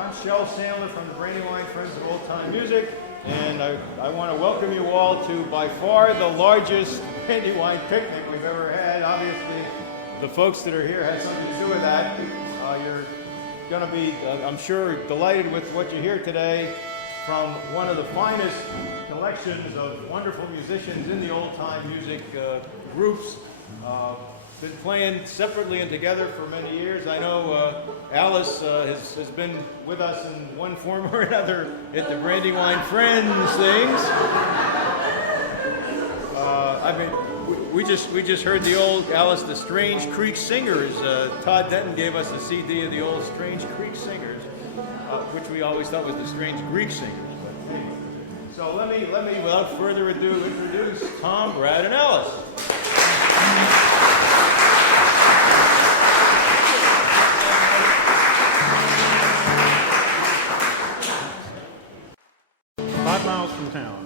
I'm Shel Sandler from the Brandywine Friends of Old Time Music, and I want to welcome you all to by far the largest Brandywine picnic we've ever had. Obviously, the folks that are here had something to do with that. You're going to be, I'm sure, delighted with what you hear today from one of the finest collections of wonderful musicians in the old time music groups. Been playing separately and together for many years. I know Ellis has been with us in one form or another at the Brandywine Friends things. I mean, we just heard the old Ellis, the Strange Creek Singers. Todd Denton gave us a CD of the old Strange Creek Singers, which we always thought was the Strange Greek Singers. But anyway. So let me, without further ado, introduce Tom, Brad, and Ellis. 5 miles from town.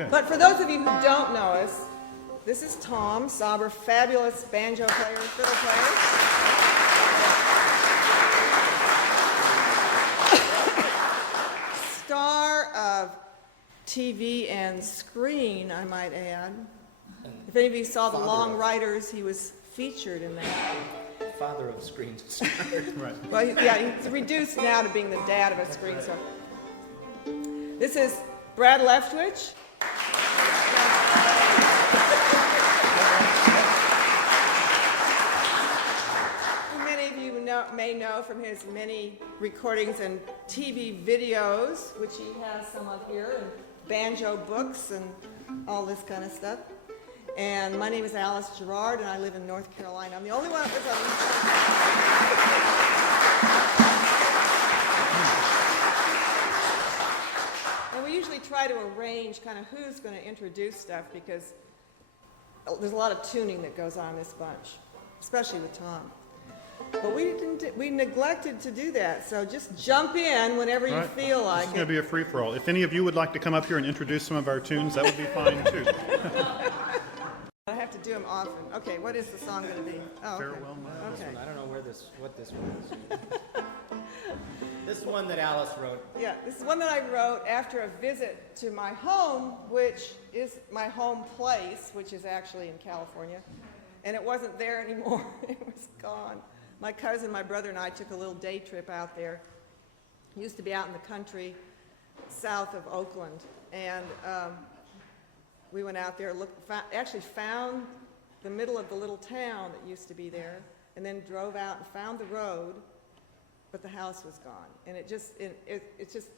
Okay. But for those of you who don't know us, this is Tom Sauber, fabulous banjo player, fiddle player. Star of TV and screen, I might add. If any of you saw The Long Riders, he was featured in that. Father of screens. Right. Well, he's reduced now to being the dad of a screen star. This is Brad Leftwich. Who many of you may know from his many recordings and TV videos, which he has some of here, and banjo books and all this kind of stuff. And my name is Alice Gerrard, and I live in North Carolina. I'm the only one that lives on. And we usually try to arrange kind of who's going to introduce stuff because there's a lot of tuning that goes on in this bunch, especially with Tom. But we neglected to do that, so just jump in whenever you Right. feel This like is going to it. be a free-for-all. If any of you would like to come up here and introduce some of our tunes, that would be fine too. I have to do them often. Okay, what is the song going to be? Oh, okay. Farewell, my Okay. I don't know what this one is. This is one that Alice wrote. Yeah, this is one that I wrote after a visit to my home, which is my home place, which is actually in California. And it wasn't there anymore. It was gone. My cousin, my brother, and I took a little day trip out there. Used to be out in the country south of Oakland. And we went out there, actually found the middle of the little town that used to be there, and then drove out and found the road, but the house was gone. And it's just,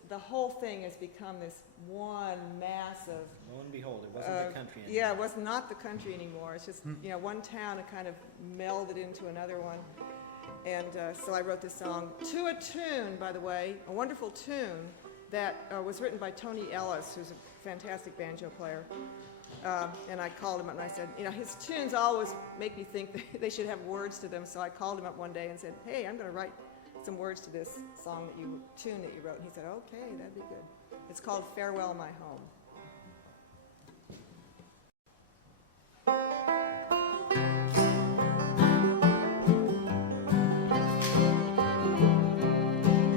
the whole thing has become this one massive. Lo and behold, it wasn't the country anymore. Yeah, it was not the country anymore. It's just, one town that kind of melded into another one. And so I wrote this song to a tune, by the way, a wonderful tune that was written by Tony Ellis, who's a fantastic banjo player. And I called him up and I said, his tunes always make me think they should have words to them. So I called him up one day and said, hey, I'm going to write some words to this tune that you wrote. And he said, okay, that'd be good. It's called Farewell My Home.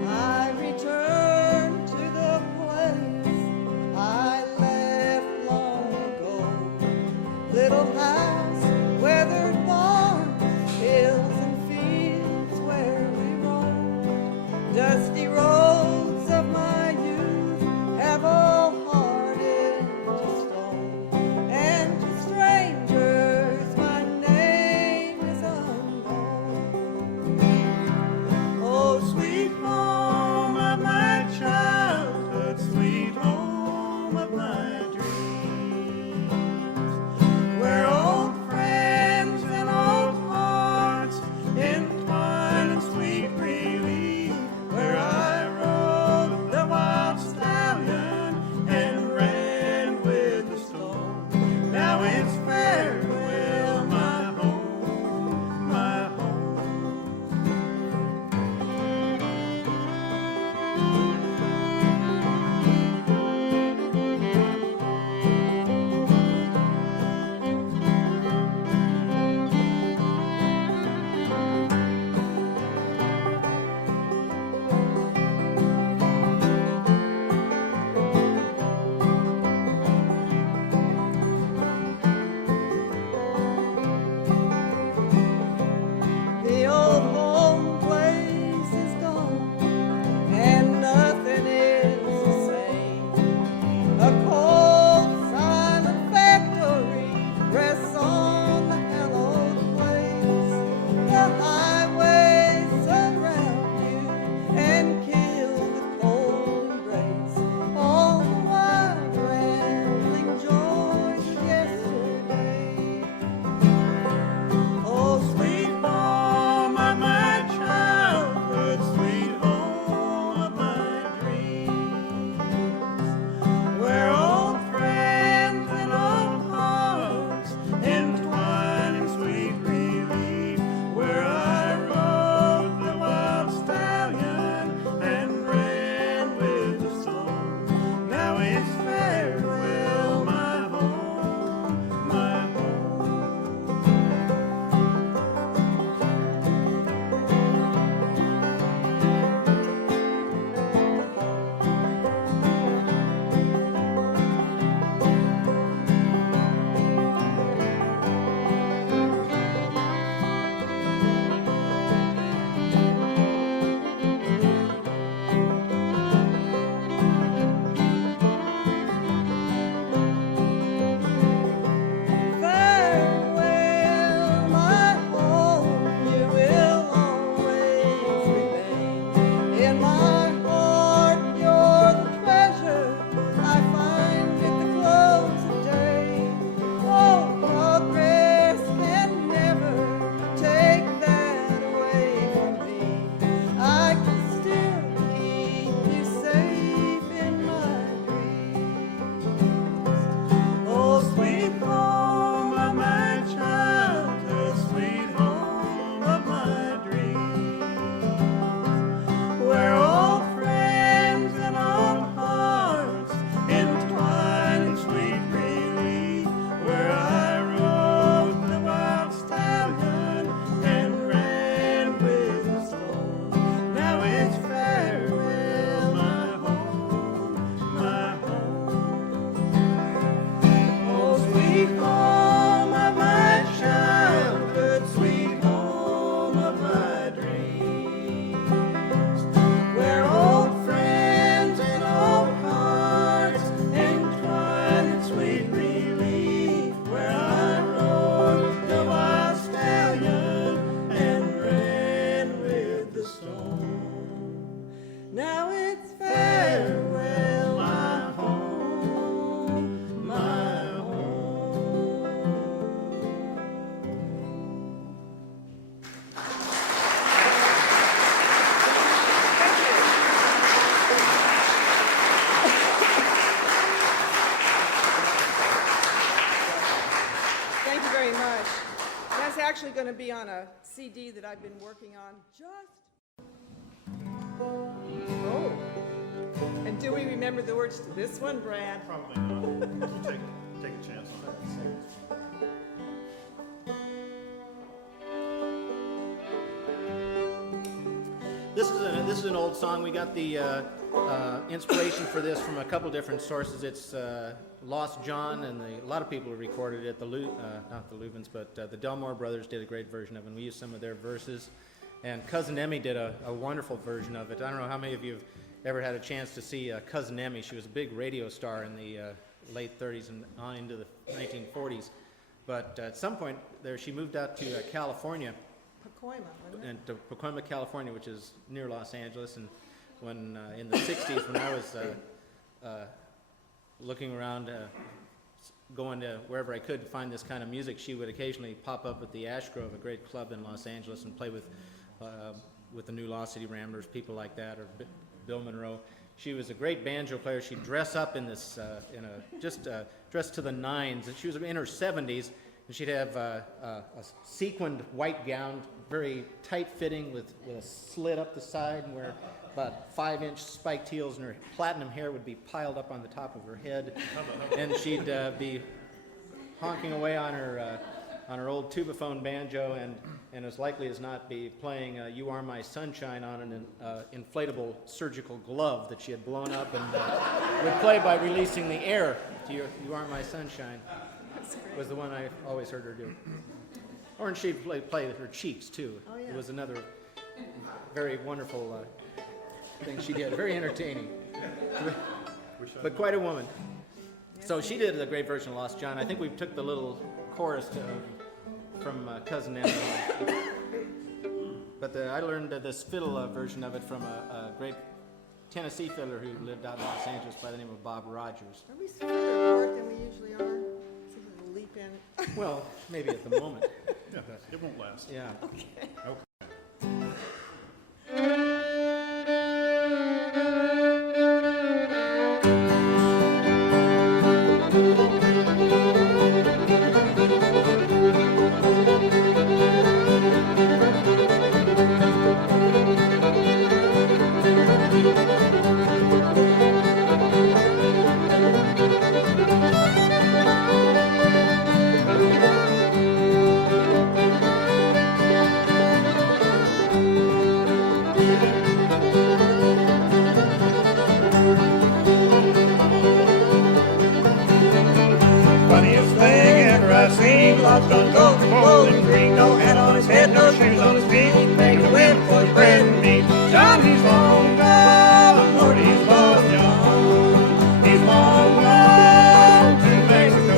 I return to the place I left long ago. Little house, weathered barn, hills and fields where we roam. Dusty roads of my youth have all hard of my dreams, where old friends and old hearts entwine in sweet relief, where I rode the wild stallion and ran with the storm. Now it's farewell, my home, my home. Thank you very much. That's actually going to be on a CD that I've been working on Oh. And do we remember the words to this one, Brad? Probably not. Take a chance on it. This is an old song. We got the inspiration for this from a couple different sources. It's Lost John, and a lot of people have recorded it. Not the Lubins, but the Delmore brothers did a great version of it, and we used some of their verses. And Cousin Emmy did a wonderful version of it. I don't know how many of you have ever had a chance to see Cousin Emmy. She was a big radio star in the late 30s and on into the 1940s. But at some point there, she moved out to California. Pacoima, wasn't it? And to Pacoima, California, which is near Los Angeles. And when in the 60s, when I was looking around, going to wherever I could find this kind of music, she would occasionally pop up at the Ash Grove, a great club in Los Angeles, and play with the New Lost City Ramblers, people like that, or Bill Monroe. She was a great banjo player. She'd dress up in this, dressed to the nines. And she was in her 70s, and she'd have a sequined white gown, very tight-fitting, with a slit up the side, and wear about 5-inch spiked heels, and her platinum hair would be piled up on the top of her head. And she'd be honking away on her old tubaphone banjo, and as likely as not be playing You Are My Sunshine on an inflatable surgical glove that she had blown up, and would play by releasing the air to You Are My Sunshine. Was the one I always heard her do. Or and she'd play with her cheeks too. Oh, yeah. It was another very wonderful thing she did, very entertaining. But quite a woman. So she did a great version of Lost John. I think we took the little chorus from Cousin Emmy. But I learned this fiddle version of it from a great Tennessee fiddler who lived out in Los Angeles by the name of Bob Rogers. Are we further apart than we usually are? Something to leap in. Well, maybe at the moment. Yeah, it won't last. Yeah. Okay. Funniest thing ever I seen, lost on gold and bowling green, no hat on his head, no shoes on his feet, begging the wind for his bread and meat. John, he's long gone, Lord, he's lost John, he's long gone to Mexico.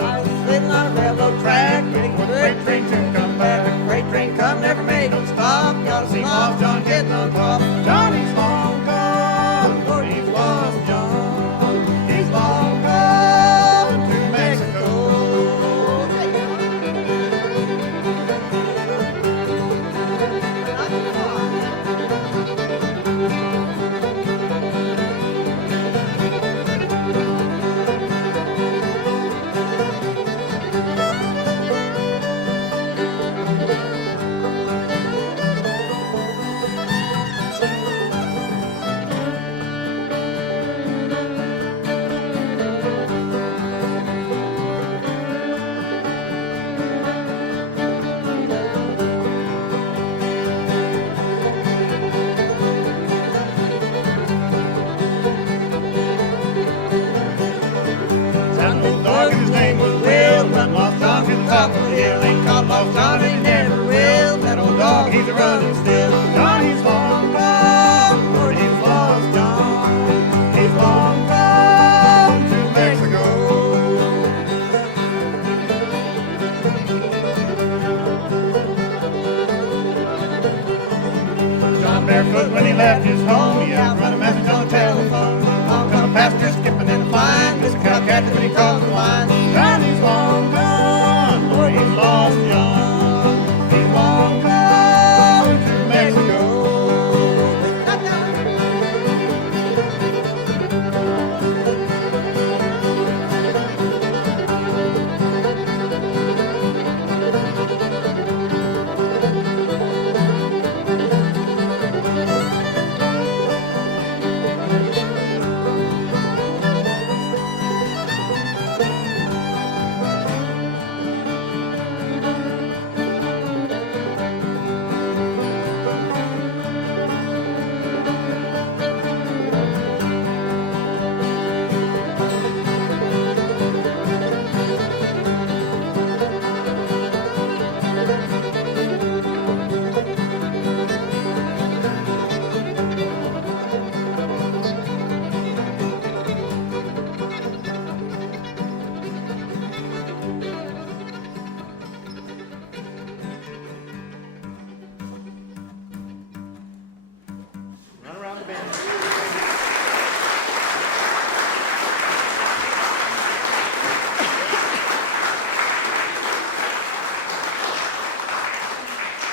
I was sitting on a railroad track, waiting for the freight train to come back. The freight train come, never made no stop. Gotta see Lost John getting on top. Johnny's long gone, Lord, he's lost John. top of the hill. Ain't caught lost John and he never will. That old dog, he's a running still. John, he's long gone, Lord, he's lost John. He's long gone to Mexico. John barefoot when he left his home, he outrun a message on the telephone. Long come a pastor skipping and flying, missed a cow catcher when he caught the line. John, he's long gone, Lord, he's lost John. He's long gone to Mexico.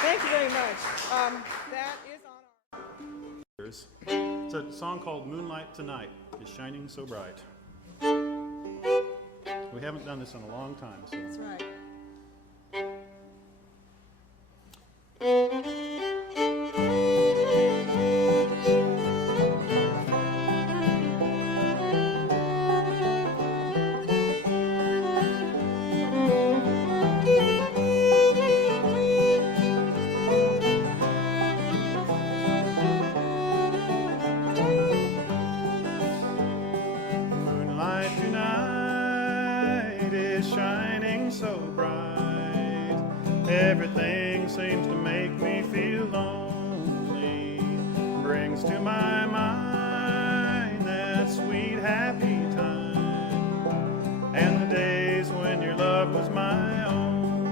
Thank you very much. That is on our... It's a song called Moonlight Tonight is Shining So Bright. We haven't done this in a long time, so. That's right. Moonlight tonight is shining so bright. Everything seems to make me feel lonely. Brings to my mind that sweet happy time and the days when your love was my own.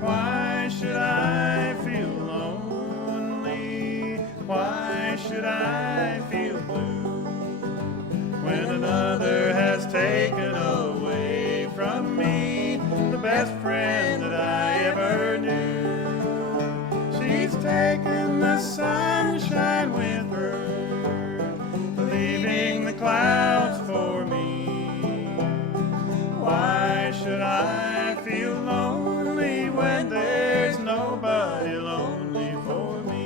Why should I feel lonely? Why should I feel blue when another has taken away from me the best friend that I ever knew? She's taken the sunshine with her, leaving the clouds for me. Why should I feel lonely when there's nobody lonely for me?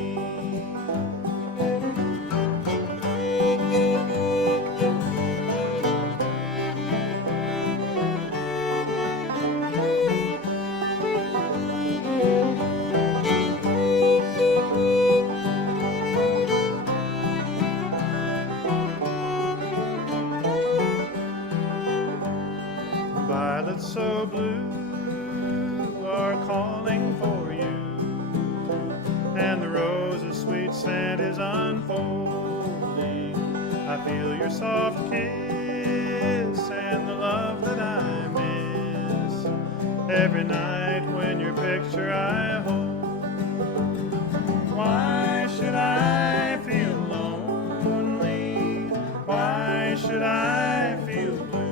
Violets so blue are calling for you, and the rose's sweet scent is unfolding. I feel your soft kiss and the love that I miss every night when your picture I hold. Why should I feel lonely? Why should I feel blue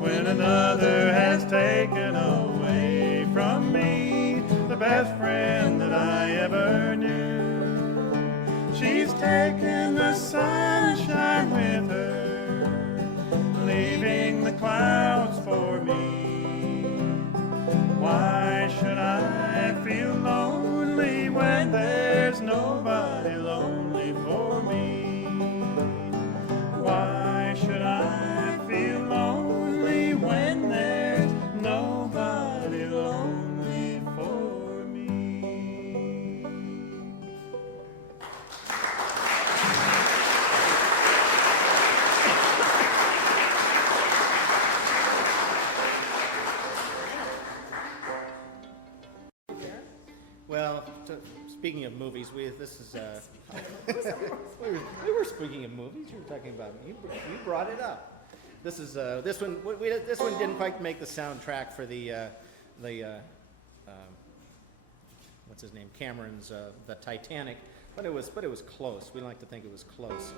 when another has taken away from me the best friend that I ever knew? She's taken the sunshine with her, leaving the clouds for me. Why should I feel lonely when there's nobody lonely for me? Why should I feel lonely when there's nobody lonely for me? speaking of movies, this is we were speaking of movies. You were talking about you brought it up. This is this one didn't quite make the soundtrack for the what's his name, Cameron's the Titanic, but it was close. We like to think it was close.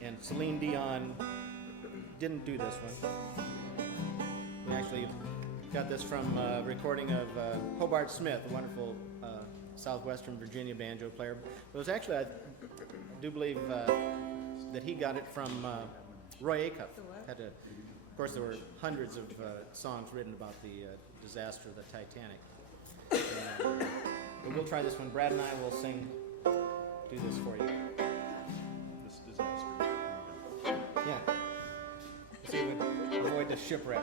And Celine Dion didn't do this one. We actually got this from a recording of Hobart Smith, a wonderful Southwestern Virginia banjo player. It was actually, I do believe that he got it from Roy Acuff. Of course, there were hundreds of songs written about the disaster of the Titanic. But we'll try this one. Brad and I will do this for you. This disaster. Yeah. See if we can avoid the shipwreck.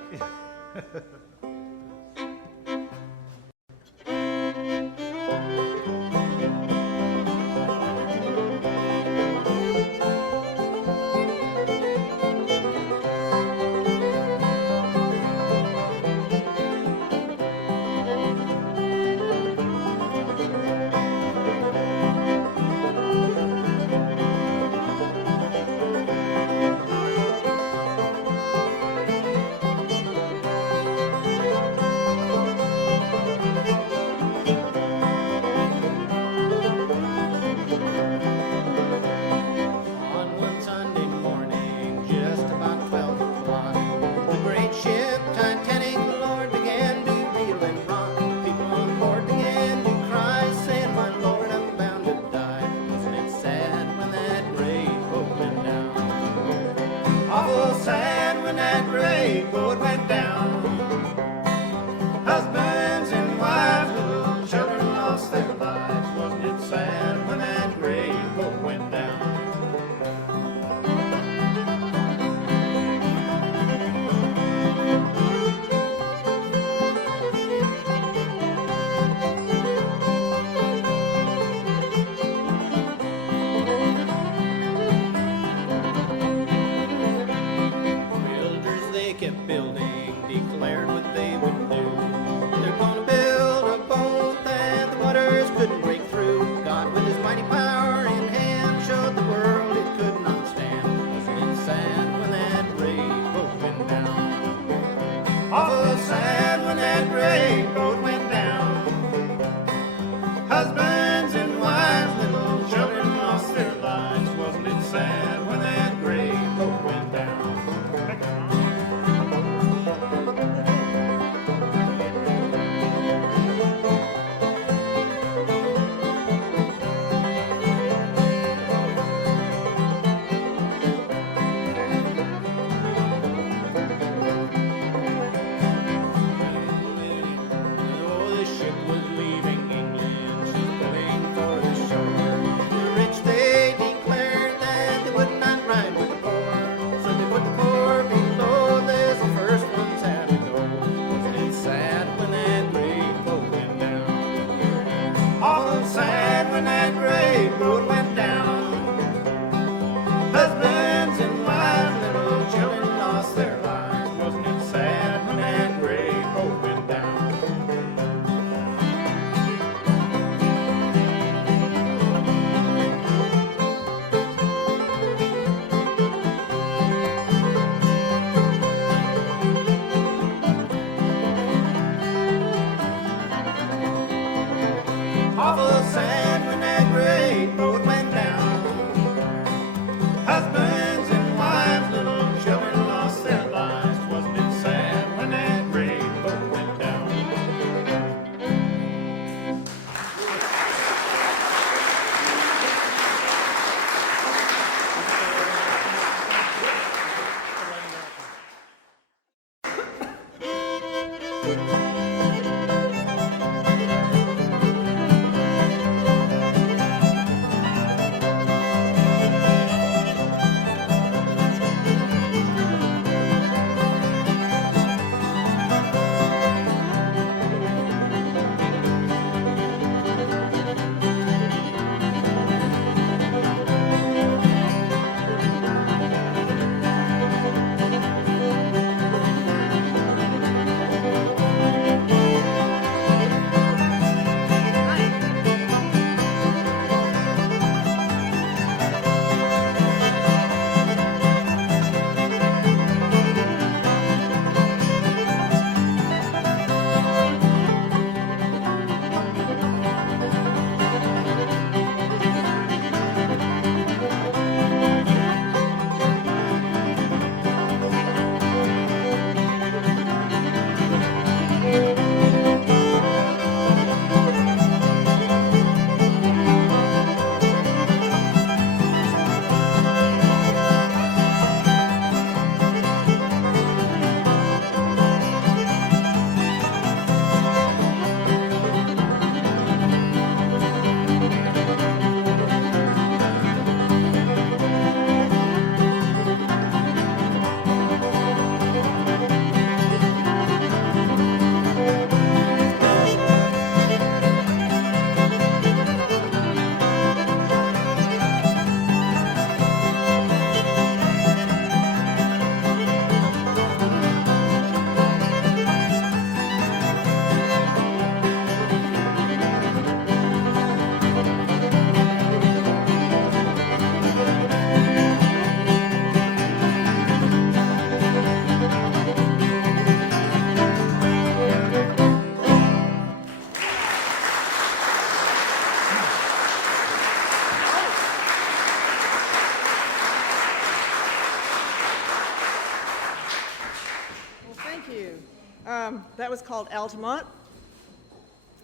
That was called Altamont.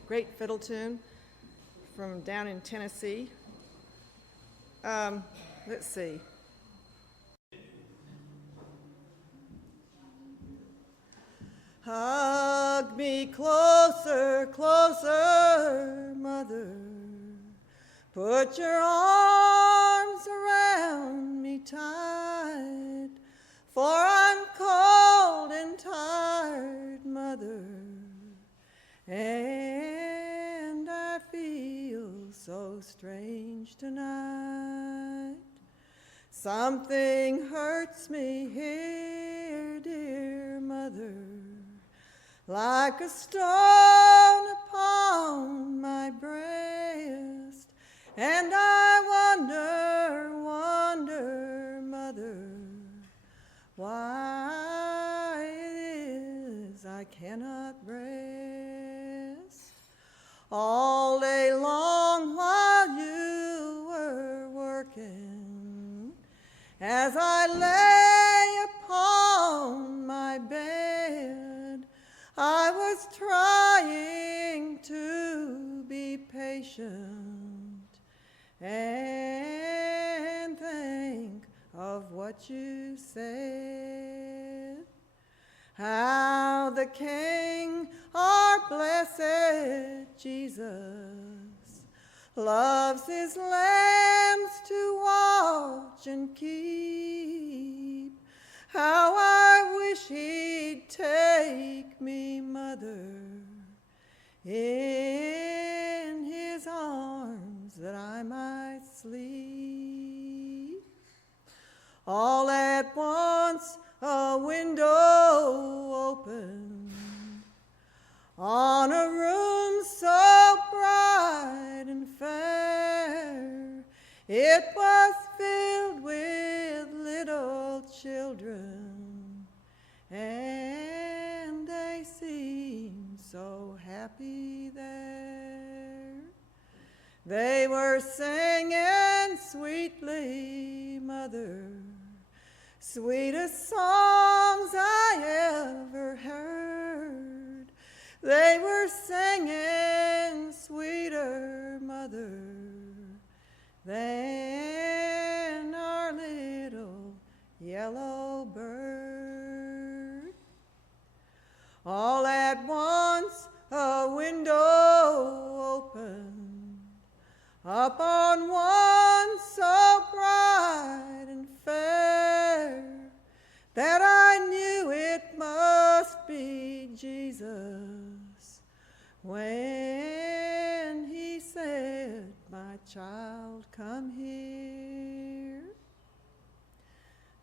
Great fiddle tune from down in Tennessee. Let's see. Hug me closer, closer, mother. Put your arms around me tight, for I'm cold and tired, mother, and I feel so strange tonight. Something hurts me here, dear mother, like a stone upon my breast, and I wonder, mother, why it is I cannot rest. All day long while you were working, as I lay upon my bed, I was trying to be patient and think of what you said. How the King, our blessed Jesus, loves his lambs to watch and keep. How I wish he'd take me, mother, in his arms that I might sleep. All at once a window opened on a room so bright and fair. It was filled with little children, and they seemed so happy there. They were singing sweetly, mother, sweetest songs I ever heard. They were singing sweeter, mother, than our little yellow bird. All at once a window opened up on one so bright and fair that I knew it must be Jesus when he said, "My child, come here.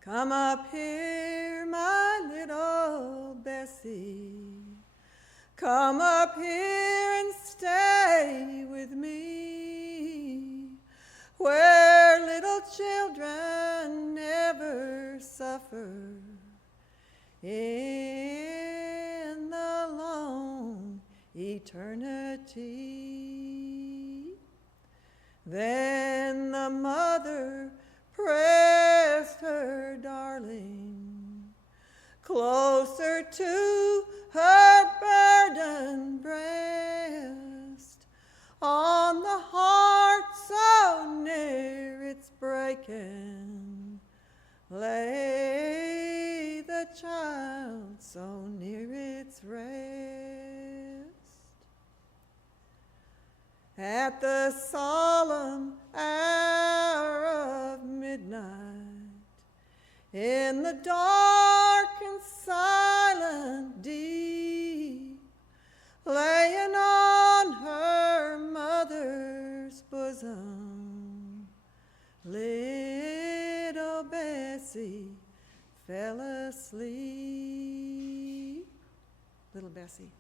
Come up here, my little Bessie. Come up here and stay with me, where little children never suffer in the long eternity." Then the mother pressed her darling closer to her burdened breast. On the heart so near its breaking lay the child so near its rest. At the solemn hour of midnight, in the dark and silent deep, laying on her mother's bosom, little Bessie fell asleep. Little Bessie.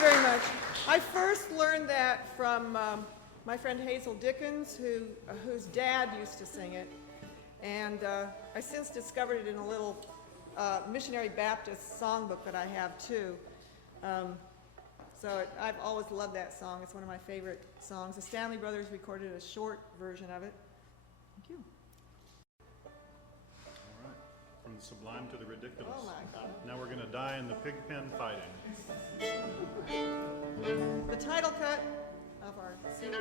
Very much. I first learned that from my friend Hazel Dickens, whose dad used to sing it, and I since discovered it in a little missionary Baptist songbook that I have too. I've always loved that song. It's one of my favorite songs. The Stanley Brothers recorded a short version of it. Thank you. All right. From the sublime to the ridiculous. Oh my God. Now we're going to die in the pig pen fighting. The title cut of our CD.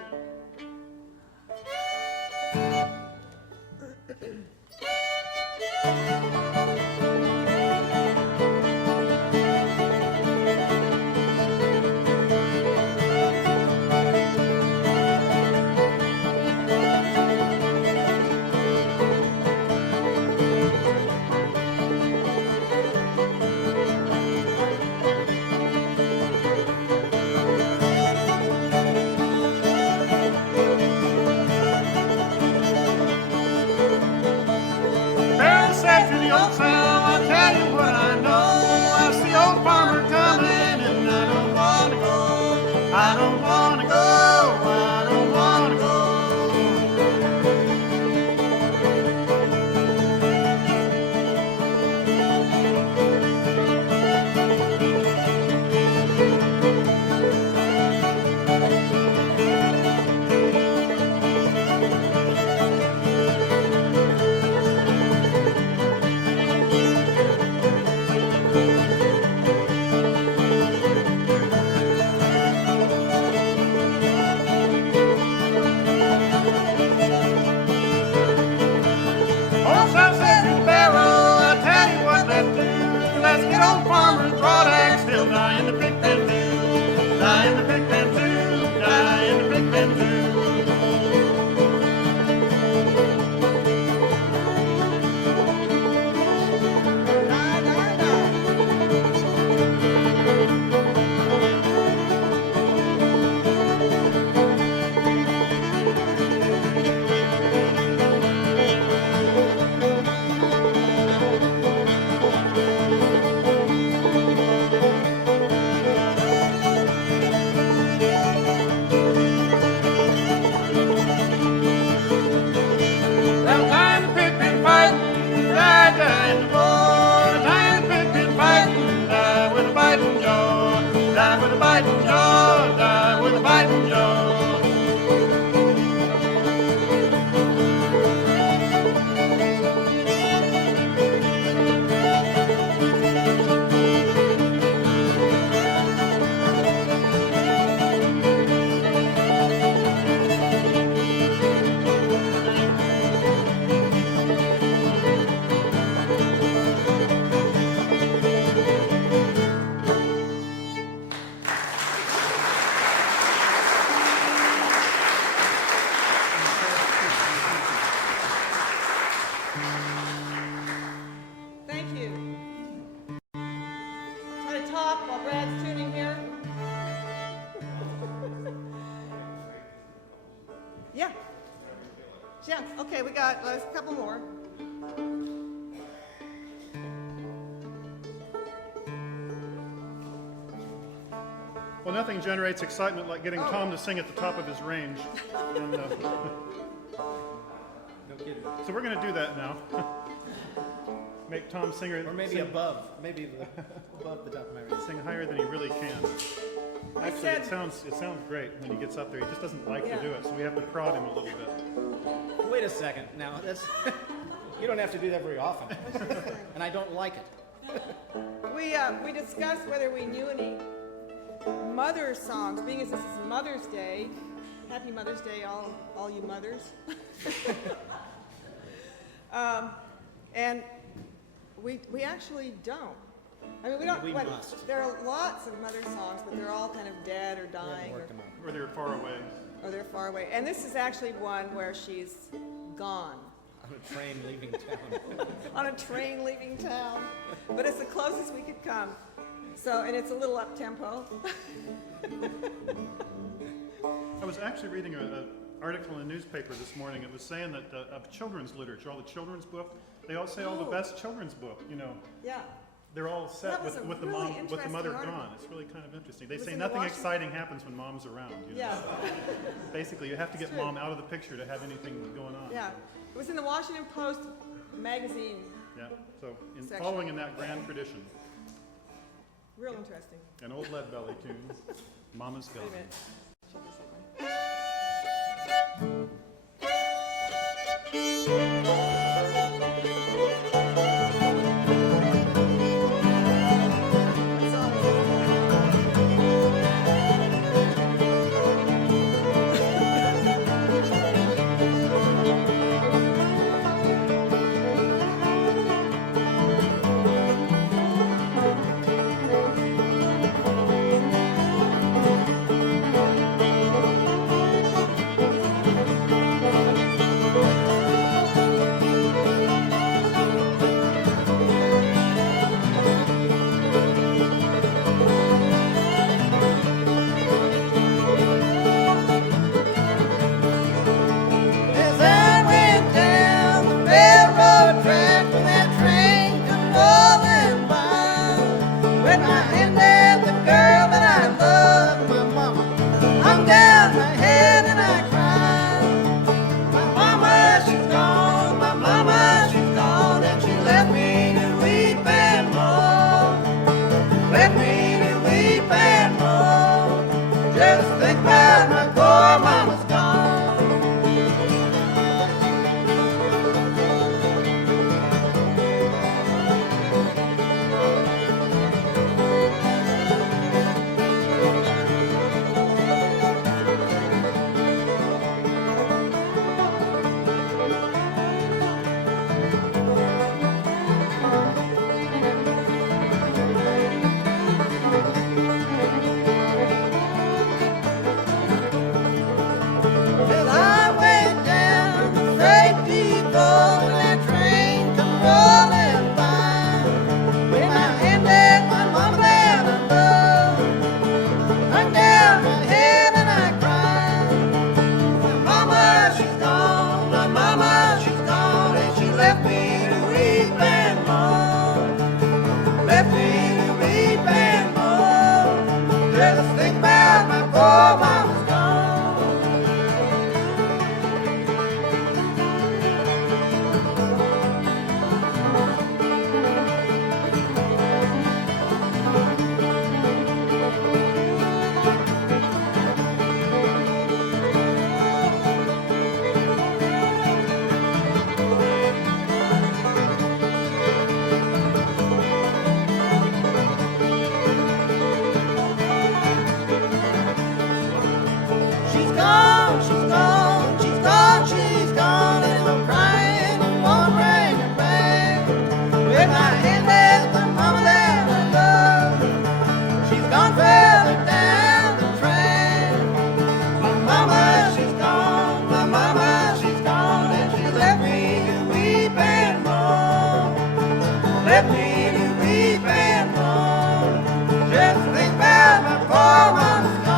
Yeah, okay, we got a couple more. Well, nothing generates excitement like getting Tom to sing at the top of his range. And, No kidding. so we're going to do that now. Make Tom sing, Or maybe sing, above the top of my range. sing higher than he really can. Actually, it sounds great when he gets up there. He just doesn't like to do it, so we have to prod him a little bit. Wait a second. Now, that's you don't have to do that very often, and I don't like it. We discussed whether we knew any mother songs, being as this is Mother's Day. Happy Mother's Day, all you mothers. And we actually don't. I mean, we don't. We must. There are lots of mother songs, but they're all kind of dead or We haven't dying, worked them out. Or they're far away. or they're far away. And this is actually one where she's gone. On a train leaving town. On a train leaving town. But it's the closest we could come. So, and it's a little up-tempo. I was actually reading an article in a newspaper this morning. It was saying that of children's literature, all the children's book, they all say all the best children's book, you know. Yeah. They're all set That was a with the really mom, with the mother interesting gone. article. It's really kind of interesting. They Was say in the nothing Washington- exciting happens when mom's around. You know? Yeah. Basically, you have to get It's true. mom out of the picture to have anything going on. Yeah. It was in the Washington Post magazine. Yeah. So, Section. following in that grand tradition. Real interesting. An old Lead Belly tune, Mama's Wait a Gone. minute. Check this As I went down the railroad track when that train come rolling by, when I handed the girl that I loved, my mama, hung down my head and I cried. My mama, she's gone, my mama, she's gone, and she left me to weep and mourn, left me to weep and mourn. Just think about my poor mama's gone. Till I went down the freight depot when that train come rolling by. When I handed my mama that I loved, hung down my head and I cried. My mama, she's gone, my mama, she's gone, and she left me to weep and mourn, left me to weep and mourn. Just think about my poor mama's gone. She's gone, she's gone, she's gone, she's gone, and I'm crying and won't bring her back. When I handed my mama that I love, she's gone further down the track. My mama, she's gone, my mama, she's gone, and she left me to weep and mourn, left me to weep and mourn. Just think about my poor mama's gone.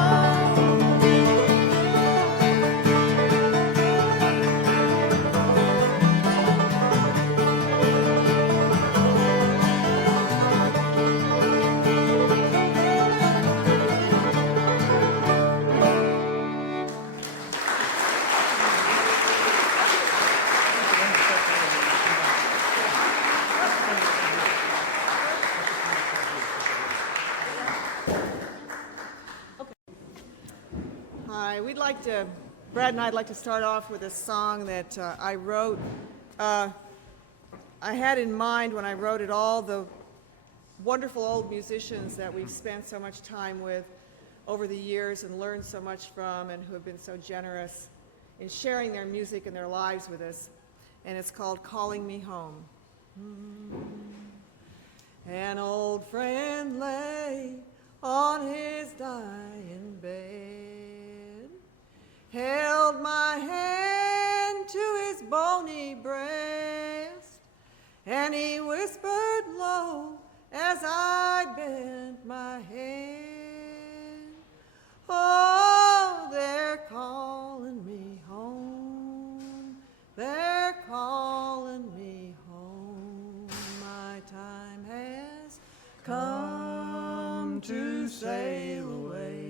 Hi, Brad and I'd like to start off with a song that I wrote. I had in mind when I wrote it all the wonderful old musicians that we've spent so much time with over the years and learned so much from, and who have been so generous in sharing their music and their lives with us. And it's called Calling Me Home. An old friend lay on his dying bed, held my hand to his bony breast, and he whispered low as I bent my head, oh, they're calling me home, they're calling me home, my time has come to sail away.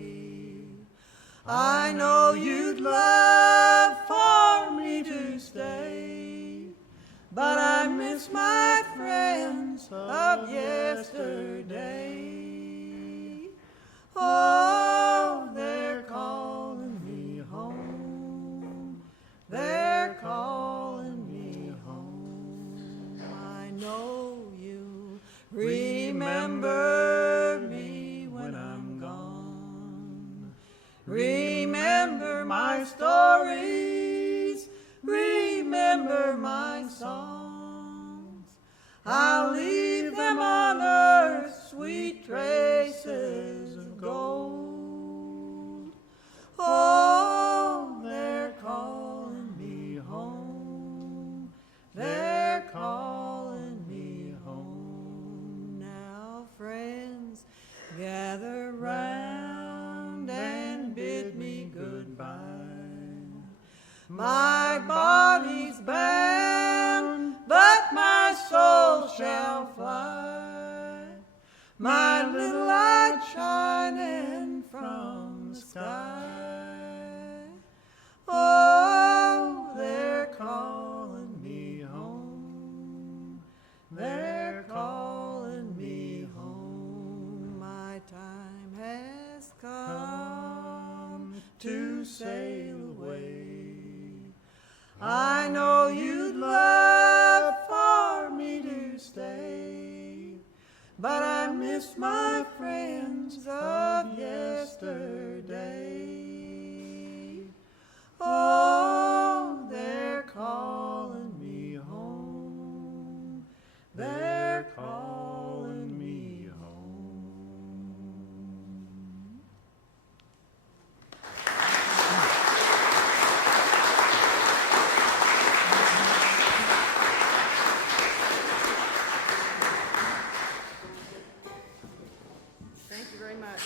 I know you'd love for me to stay, but I miss my friends of yesterday. know you remember me when I'm gone. Remember my stories, remember my songs. I'll leave them on earth, sweet traces of gold. Oh, they're calling me home. They're calling me home. Now, friends, gather round and bid me goodbye. My body's bound, but my soul shall fly. My little light shining from the sky. Oh, they're calling me home. They're calling me home. My time has come to sail away. I know you'd love for me to stay, but I miss my friends of yesterday. Oh, they're calling me home. They're calling me home. Thank you very much.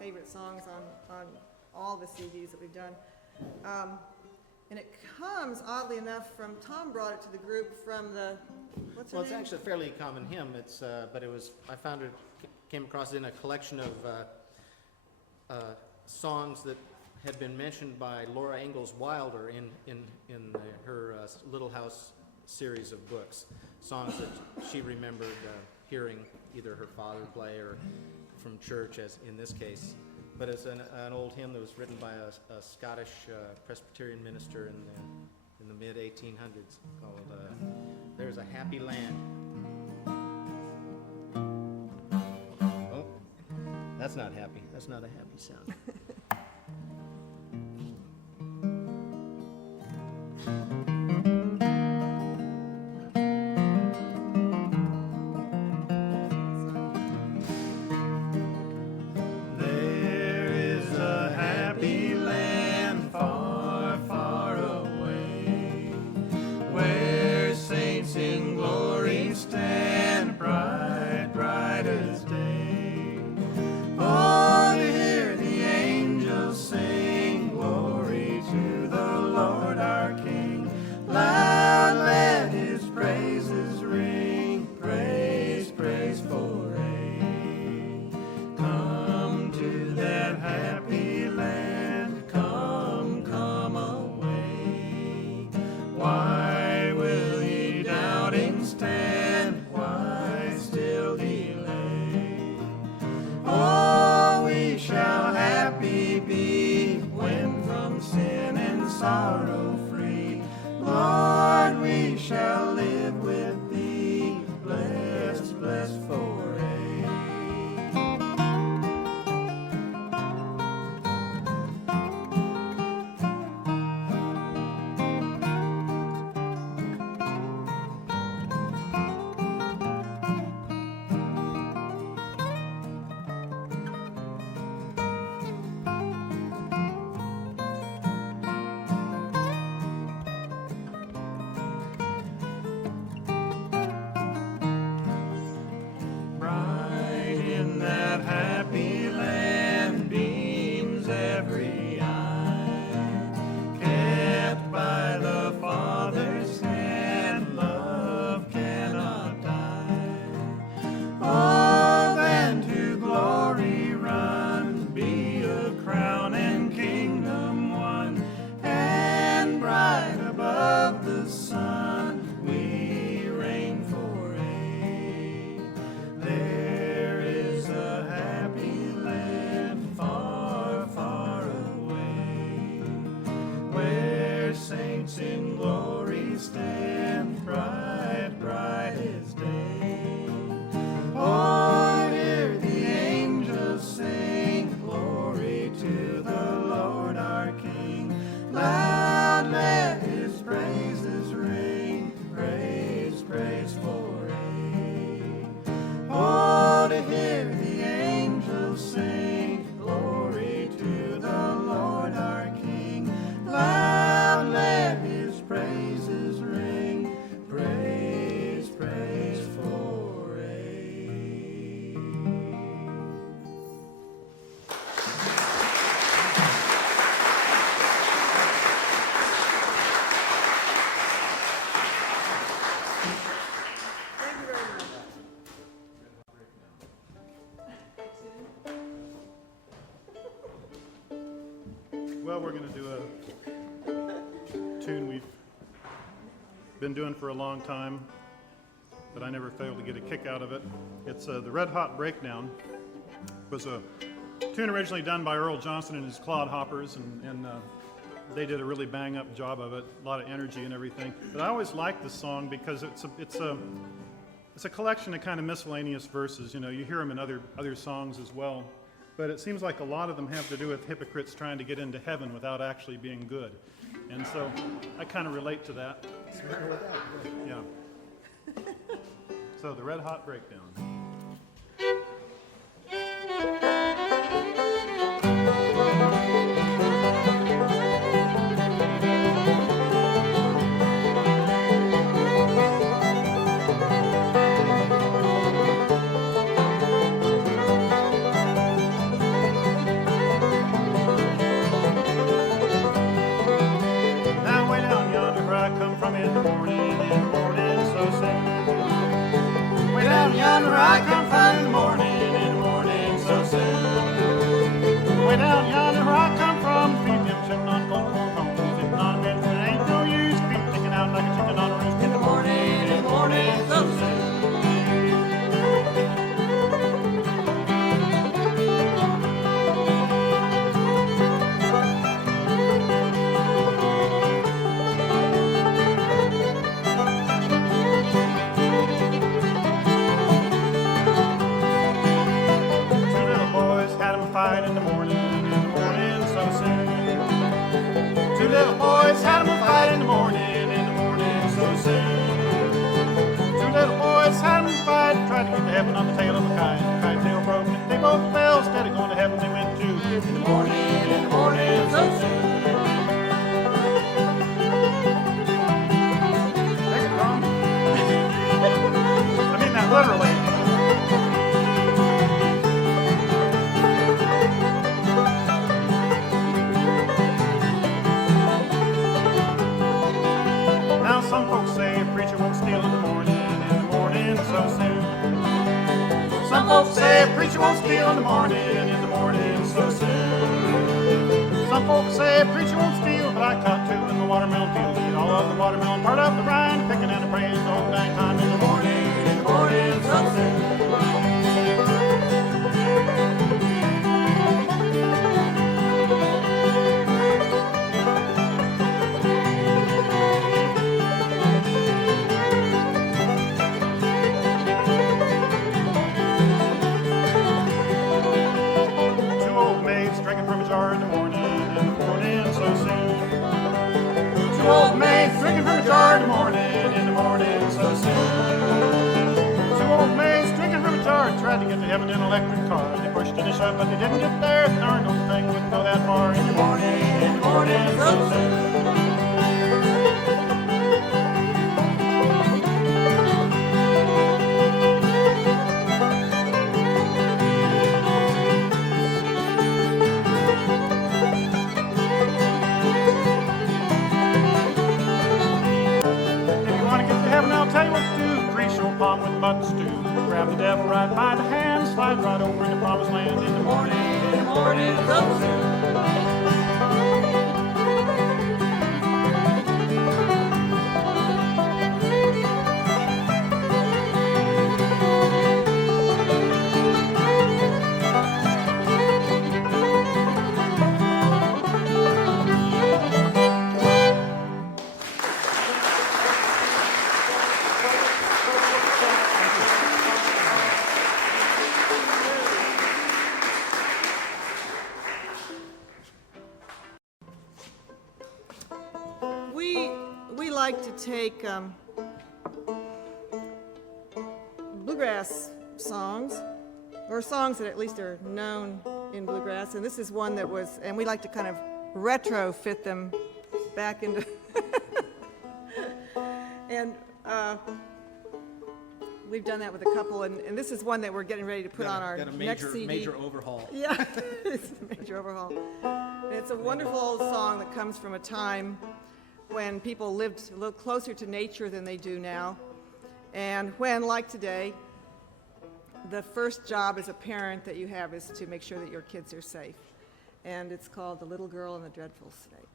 favorite songs on all the CDs that we've done. And it comes, oddly enough, from, Tom brought it to the group from the, what's her Well, it's name? actually a fairly common hymn. It's, but it was, I found it, came across it in a collection of songs that had been mentioned by Laura Ingalls Wilder in her Little House series of books. Songs that she remembered hearing either her father play or from church, as in this case. But it's an old hymn that was written by a Scottish Presbyterian minister in the mid-1800s called "There's a Happy Land." Oh, that's not happy. That's not a happy sound. Well, we're going to do a tune we've been doing for a long time, but I never failed to get a kick out of it. It's the Red Hot Breakdown. It was a tune originally done by Earl Johnson and his Clodhoppers, and they did a really bang-up job of it, a lot of energy and everything. But I always liked the song because it's a collection of kind of miscellaneous verses. You know, you hear them in other songs as well. But it seems like a lot of them have to do with hypocrites trying to get into heaven without actually being good. And so I kind of relate to that. Yeah. So the Red Hot Breakdown. I come from in the morning so soon. Way down yonder where I come from, feed them chicken on cold corn. Sitting on a bench, there ain't no use. Keep sticking out like a chicken on a roost. In the morning so soon. Fight in the morning so soon. Two little boys had 'em a fight in the morning so soon. Two little boys had 'em a fight, tried to get to heaven on the tail of a kite. Kite tail broke and they both fell. Instead of going to heaven, they went to in the morning so soon. Take it, Tom. I mean that literally. Some folks say a preacher won't steal in the morning so soon. Some folks say a preacher won't steal in the morning so soon. Some folks say a preacher won't steal, but I caught two in the watermelon field. Eat all of the watermelon, part of the rind, picking and praying the whole dang time in the morning so soon. In the morning so soon. Two old maids drinking from a jar in the morning so soon. Two old maids drinking from a jar tried to get to heaven in an electric car. They pushed and they shoved, but they didn't get there. The darn old thing wouldn't go that far. In the morning so soon. Tell you what to do, grease your palm with mutton stew. Grab the devil right by the hand, slide right over in the promised land in the morning so soon. We like to take bluegrass songs, or songs that at least are known in bluegrass, and this is one that was, and we like to kind of retrofit them back into, and we've done that with a couple, and this is one that we're getting ready to put on our next CD. Major overhaul. Yeah, it's a major overhaul. And it's a wonderful old song that comes from a time when people lived a little closer to nature than they do now, and when, like today, the first job as a parent that you have is to make sure that your kids are safe. And it's called The Little Girl and the Dreadful Snake.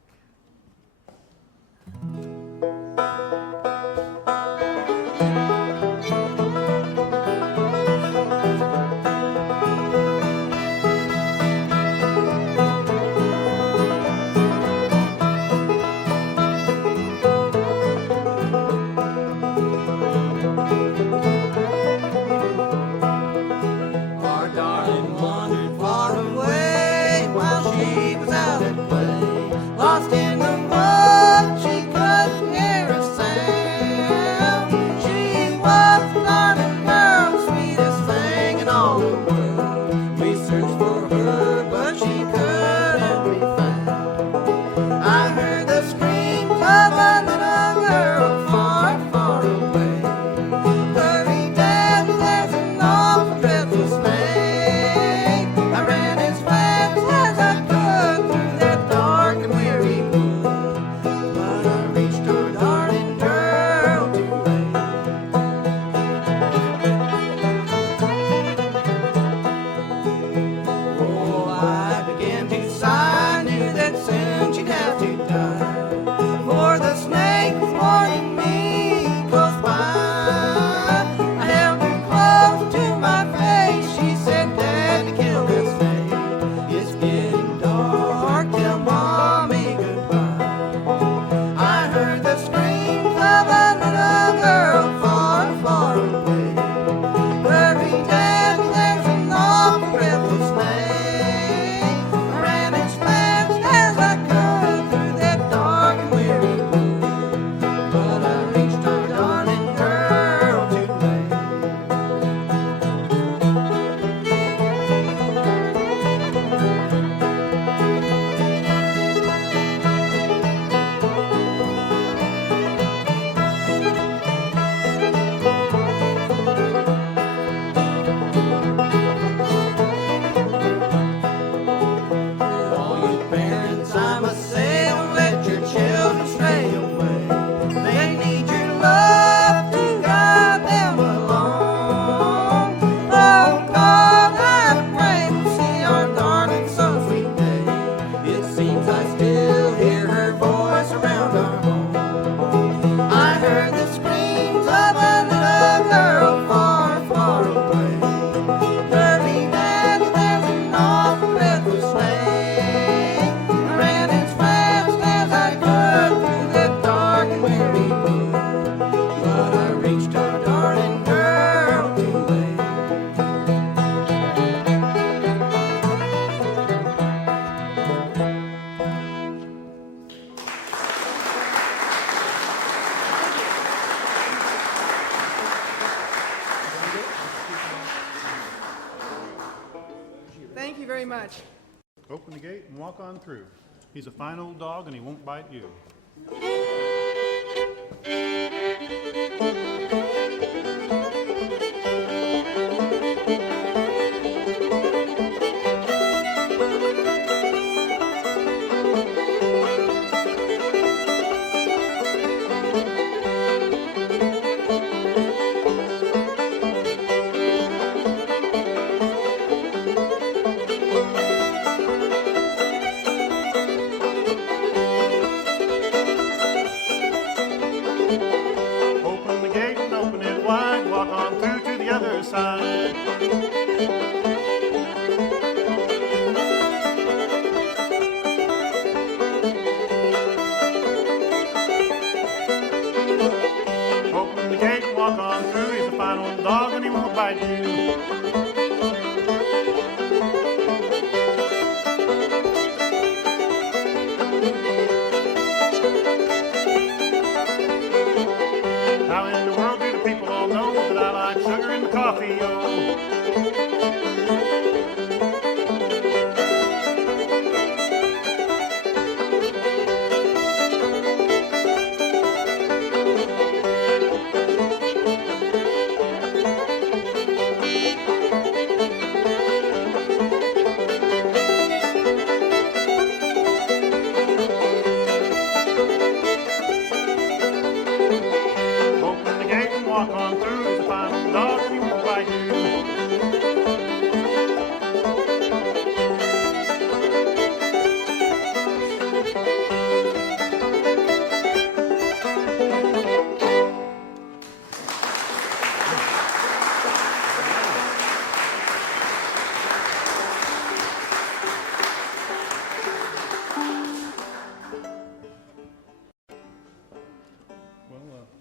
very much. Open the gate and walk on through. He's a fine old dog and he won't bite you.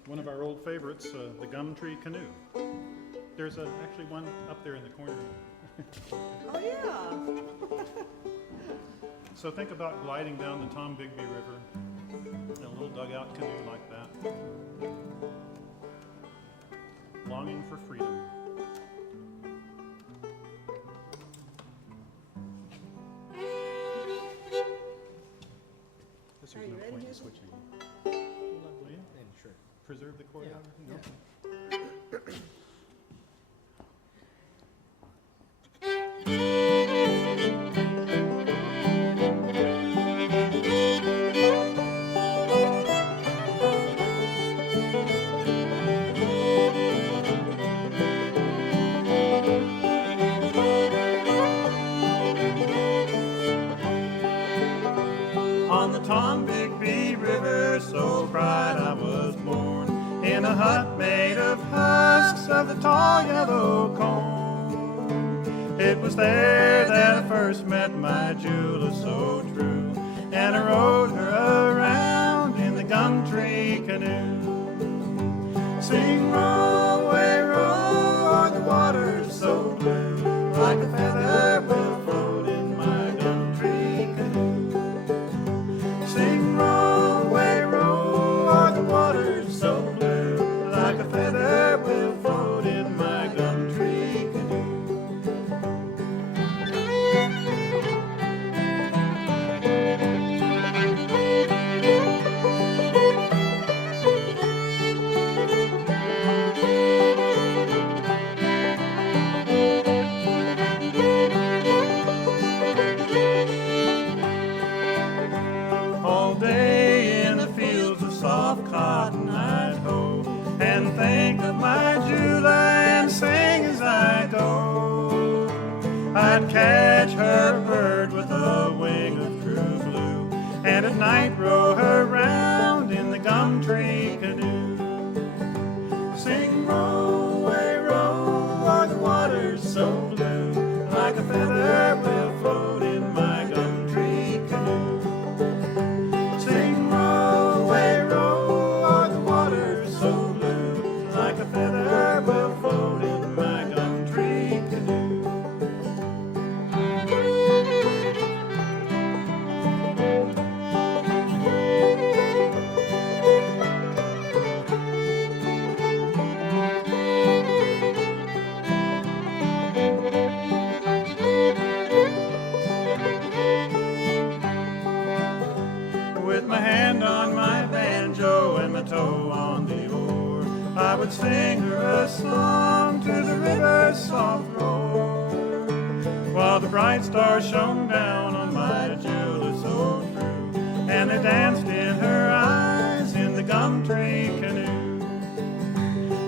One of our old favorites, the gum tree canoe. There's actually one up there in the corner. Oh, yeah. So think about gliding down the Tombigbee River in a little dugout canoe like that, longing for freedom. Guess there's no point in switching. Will you? Sure. Preserve the chord? Yeah. On the Tombigbee River, so bright I was born, in a hut made of husks of the tall yellow corn. It was there that I first met my Jewel so true, and I rode her around in the gum tree canoe. Sing row, away row, o'er the waters so blue, like a feather will float in my gum tree canoe. Sing row, away row, o'er the waters so blue, like a feather will float in my gum tree canoe. All day in the fields of soft cotton I'd hoe, and think of my Julia and sing as I go. I'd catch her bird with a wing of true blue, and at night row her round in the gum tree canoe. Sing row, away row, o'er the waters so blue, like a feather will float in my gum tree canoe. Sing row, away row, o'er the waters so blue, like a feather will float in my gum tree canoe. on my banjo and my toe on the oar, I would sing her a song to the river's soft roar, while the bright stars shone down on my Julia so true, and they danced in her eyes in the gum tree canoe.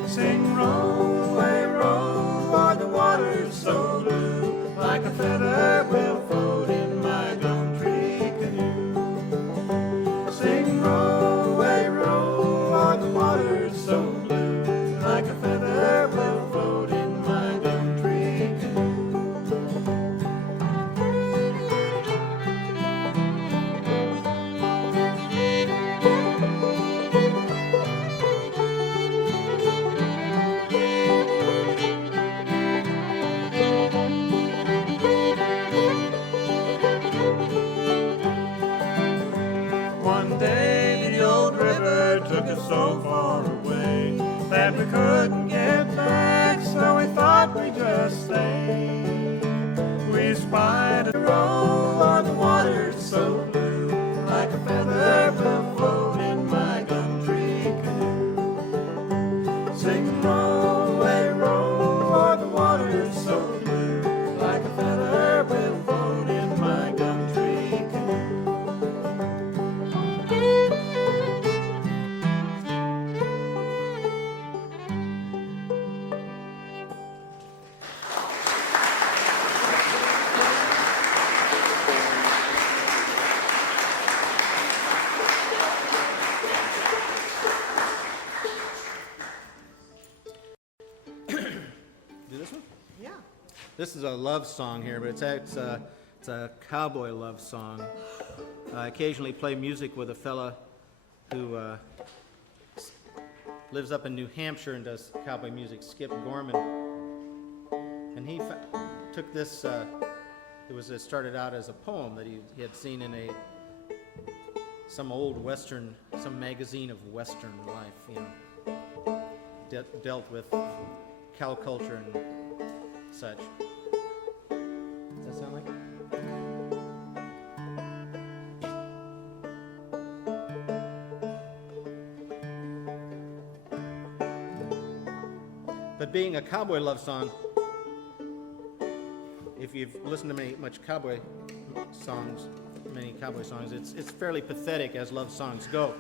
Sing row, away row, o'er the waters so blue, like a feather will float in my gum tree canoe. Sing row, away row, o'er the waters so blue, like a feather will float in my gum tree canoe. One day the old river took us so far away that we couldn't get back, so we thought we'd just stay. We spied a row on the water so blue, like a feather will float in my gum tree canoe. Sing row, away row, o'er the water so blue, like a feather will float in my gum tree canoe. Do this one? Yeah. This is a love song here, but it's a cowboy love song. I occasionally play music with a fella who lives up in New Hampshire and does cowboy music, Skip Gorman. And he took this, it started out as a poem that he had seen in some old Western, some magazine of Western life, you know, dealt with cow culture and such. Does that sound like it? But being a cowboy love song, if you've listened to many cowboy songs, it's fairly pathetic as love songs go.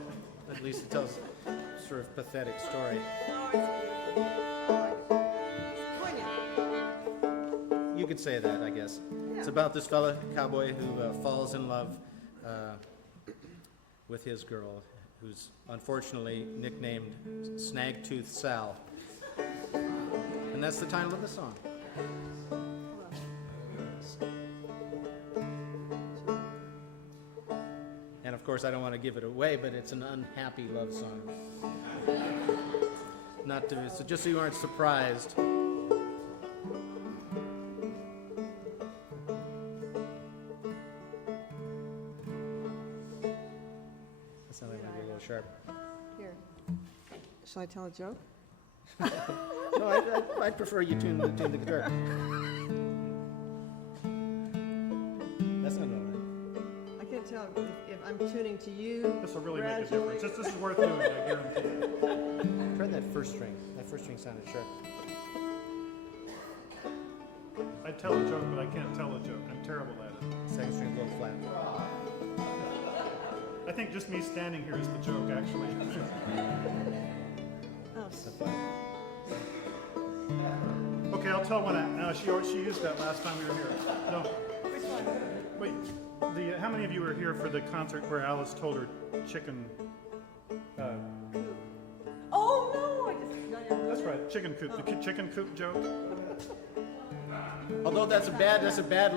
At least it tells a sort of pathetic story. You could say that, I guess. Yeah. It's about this fella, cowboy, who falls in love with his girl, who's unfortunately nicknamed Snag-Tooth Sal. And that's the title of the song. And of course, I don't want to give it away, but it's an unhappy love song. So just so you aren't surprised. That sounded like a little sharp. Here. Shall I tell a joke? No, I'd prefer you tune the guitar. That's not all right. I can't tell if I'm tuning to you. This will really make a gradually. difference. This is worth doing, I guarantee you. Try that first string. That first string sounded sharp. I'd tell a joke, but I can't tell a joke. I'm terrible at it. Second string's a little flat. I think just me standing here is the joke, actually. Oh, Okay, I'll tell one. She used that last time we were here. No. which one? Wait, how many of you were here for the concert where Alice told her chicken? Oh no! I just. That's right, chicken coop. The chicken coop joke. Although that's a bad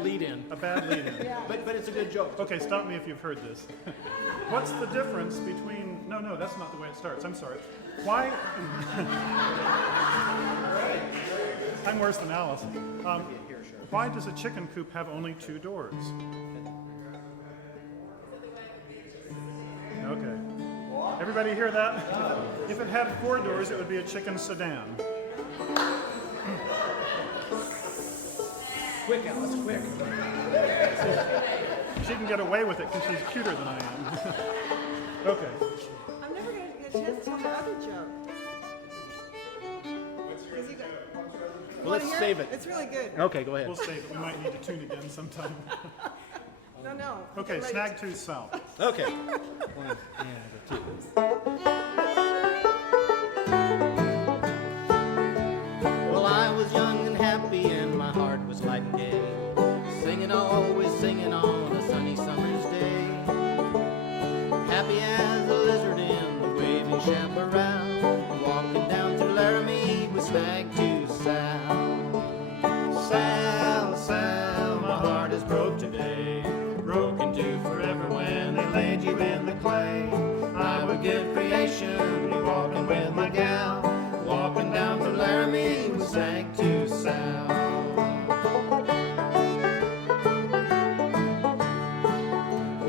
lead-in. A bad lead-in. Yeah. But it's a good joke. Okay, stop me if you've heard this. What's the difference between? No, that's not the way it starts. I'm sorry. Why? I'm worse than Alice. Why does a chicken coop have only 2 doors? Okay. Everybody hear that? If it had 4 doors, it would be a chicken sedan. Quick, Alice, quick. She can get away with it because she's cuter than I am. Okay. I'm never going to get a chance to tell my other joke. Well, let's save it. It's really good. Okay, go ahead. We'll save it. We might need to tune again sometime. No. Okay, Snag Tooth South. Okay. One and a two. Well, I was young and happy, and my heart was light and gay, singing, always singing on a sunny summer's day. Happy as a lizard in the waving chaparral, walking down through Laramie with Snag to Sal. Sal, Sal, my heart is broke today, broken to forever when they laid you in the clay. I would give creation, be walking with my gal, walking down through Laramie with Snag to Sal.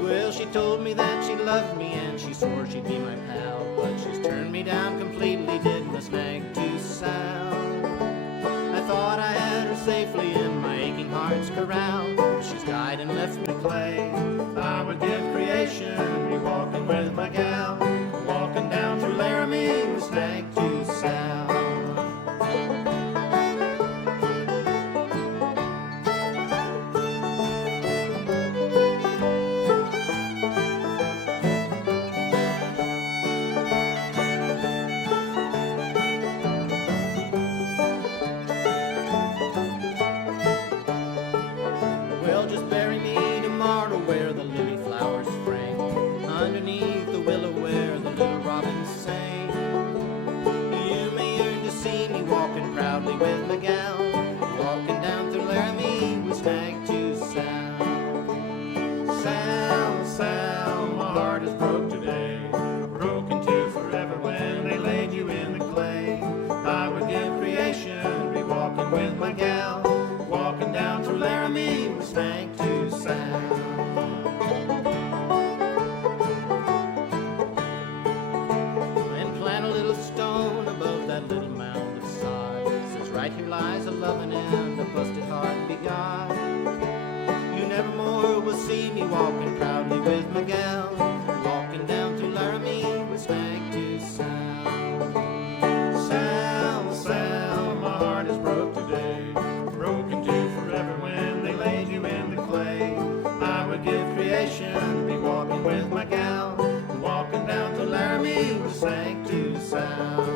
Well, she told me that she loved me and she swore she'd be my pal, but she's turned me down completely, did my Snag to Sal. I thought I had her safely in my aching heart's corral, but she's died and left me clay. I would give creation, be walking with my gal, walking down through Laramie with Snag to Sal. Well, just bury me tomorrow where the lily flowers spring, underneath the willow where the little robins sing. You may yearn to see me walking proudly with my gal, walking down through Laramie with Snag to Sal. Sal, Sal, my heart is broke today, broken to forever when they laid you in the clay. I would give creation, be walking with my gal, walking down through Laramie with Snag to Sal. And plant a little stone above that little mound of sod, says right here lies a loving and a busted heart be God. You never more will see me walking proudly with my gal, walking down through Laramie with Snag to Sal. Sal, Sal, my heart is broke today, broken to forever when they laid you in the clay. I would give creation, be walking with my gal, walking down to Laramie with Snag to Sal.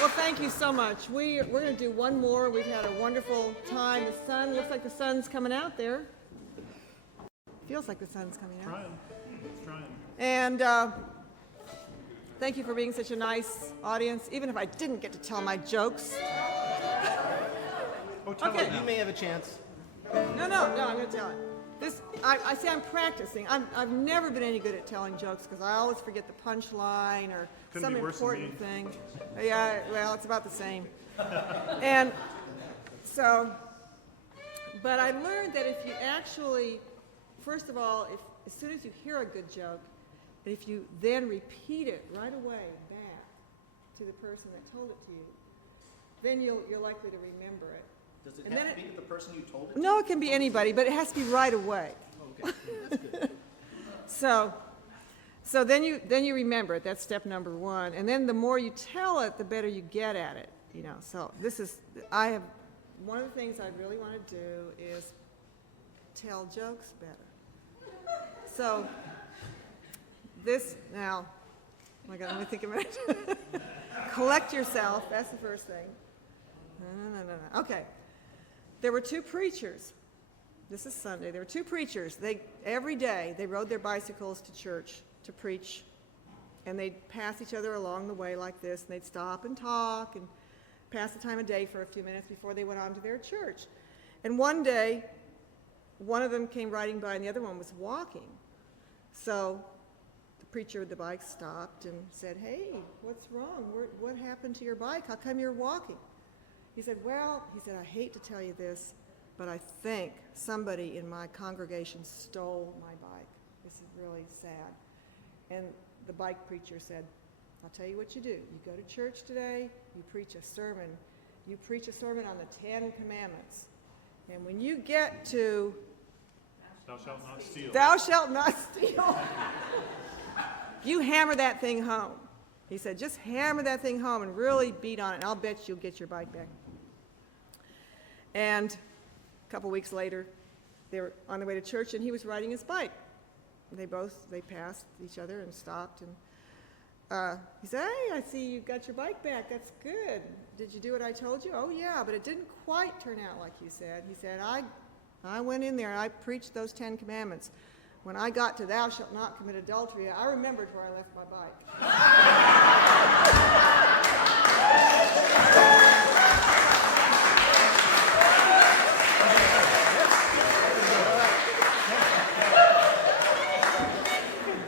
Well, thank you so much. We're going to do one more. We've had a wonderful time. The sun, looks like the sun's coming out there. Feels like the sun's coming out. Trying. It's trying. And thank you for being such a nice audience, even if I didn't get to tell my jokes. Oh, tell Okay. it now. You may have a chance. No, I'm going to tell it. I say I'm practicing. I've never been any good at telling jokes because I always forget the punchline or Couldn't some be worse than important me. thing. Yeah, well, it's about the same. And so, but I learned that if you actually, first of all, as soon as you hear a good joke, and if you then repeat it right away back to the person that told it to you, then you're likely to remember it. Does it And have then to be to the person you told it? No, it can be anybody, but it has to be right away. Okay, that's good. So then you remember it. That's step number one. And then the more you tell it, the better you get at it. You know. So one of the things I really want to do is tell jokes better. So this now, oh my God, let me think a minute. Collect yourself. That's the first thing. No. Okay. There were two preachers. This is Sunday. There were two preachers. Every day they rode their bicycles to church to preach, and they'd pass each other along the way like this, and they'd stop and talk and pass the time of day for a few minutes before they went on to their church. And one day, one of them came riding by, and the other one was walking. So the preacher with the bike stopped and said, "Hey, what's wrong? What happened to your bike? How come you're walking?" He said, I hate to tell you this, but I think somebody in my congregation stole my bike. This is really sad. And the bike preacher said, I'll tell you what you do. You go to church today, you preach a sermon. You preach a sermon on the 10 Commandments. And when you get to Thou shalt not steal. Thou shalt not steal, you hammer that thing home. He said, just hammer that thing home and really beat on it, and I'll bet you'll get your bike back. And a couple weeks later, they were on their way to church, and he was riding his bike. They passed each other and stopped, and he said, hey, I see you got your bike back. That's good. Did you do what I told you? Oh, yeah, but it didn't quite turn out like you said. He said, I went in there and I preached those 10 Commandments. When I got to thou shalt not commit adultery, I remembered where I left my bike.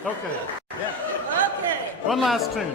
Okay. Yeah. Okay. One last tune.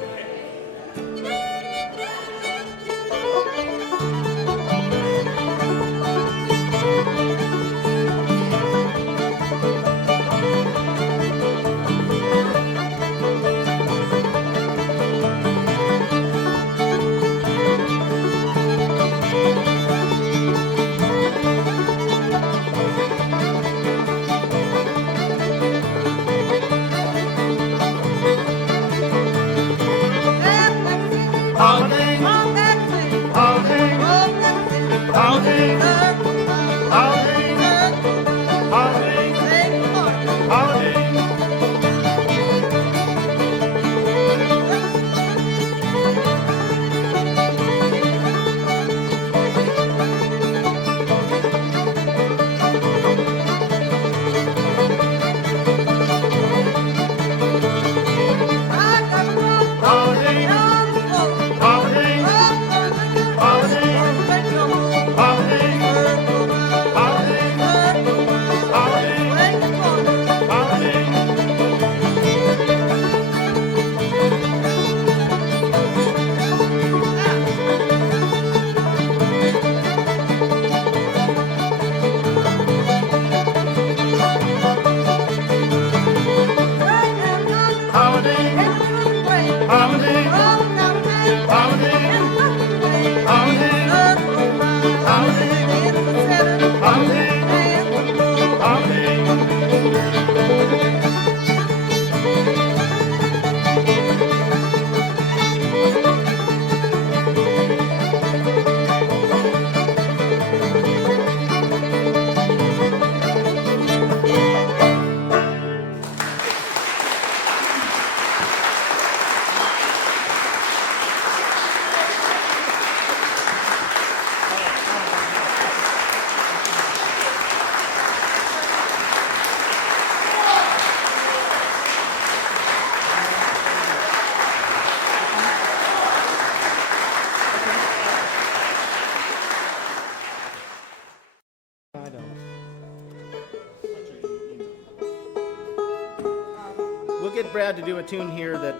We'll get Brad to do a tune here that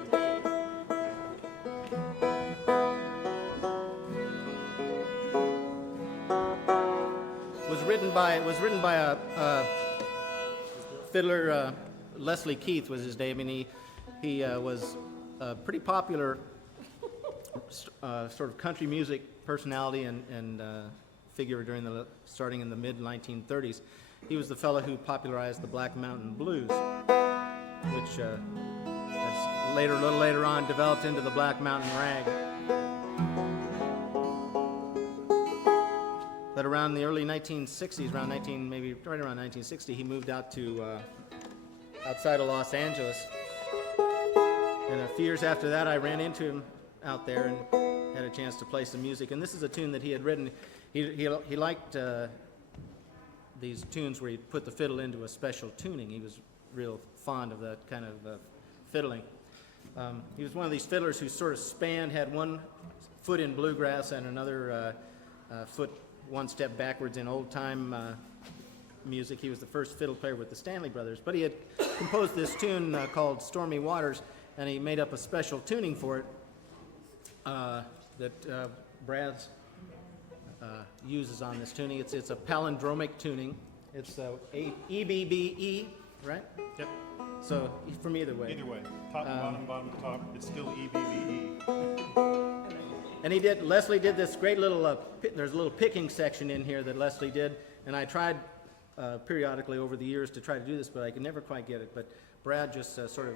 was written by a fiddler. Leslie Keith was his name, and he was a pretty popular sort of country music personality and figure starting in the mid 1930s. He was the fellow who popularized the Black Mountain Blues, which a little later on developed into the Black Mountain Rag. But around the early 1960s, maybe right around 1960, he moved out to outside of Los Angeles. And a few years after that, I ran into him out there and had a chance to play some music. And this is a tune that he had written. He liked these tunes where he put the fiddle into a special tuning. He was real fond of that kind of fiddling. He was one of these fiddlers who sort of had one foot in bluegrass and another foot one step backwards in old-time music. He was the first fiddle player with the Stanley Brothers, but he had composed this tune called Stormy Waters, and he made up a special tuning for it that Brad's uses on this tuning. It's a palindromic tuning. It's EBBE, right? Yep. So from either way. Either way, top to bottom, bottom to top, it's still EBBE. And Leslie did this great little, there's a little picking section in here that Leslie did, and I tried periodically over the years to try to do this, but I could never quite get it. But Brad just sort of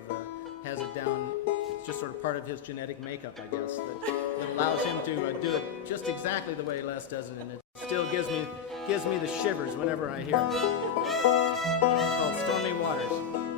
has it down. It's just sort of part of his genetic makeup, I guess, that allows him to do it just exactly the way Les does it, and it still gives me the shivers whenever I hear it. It's called Stormy Waters.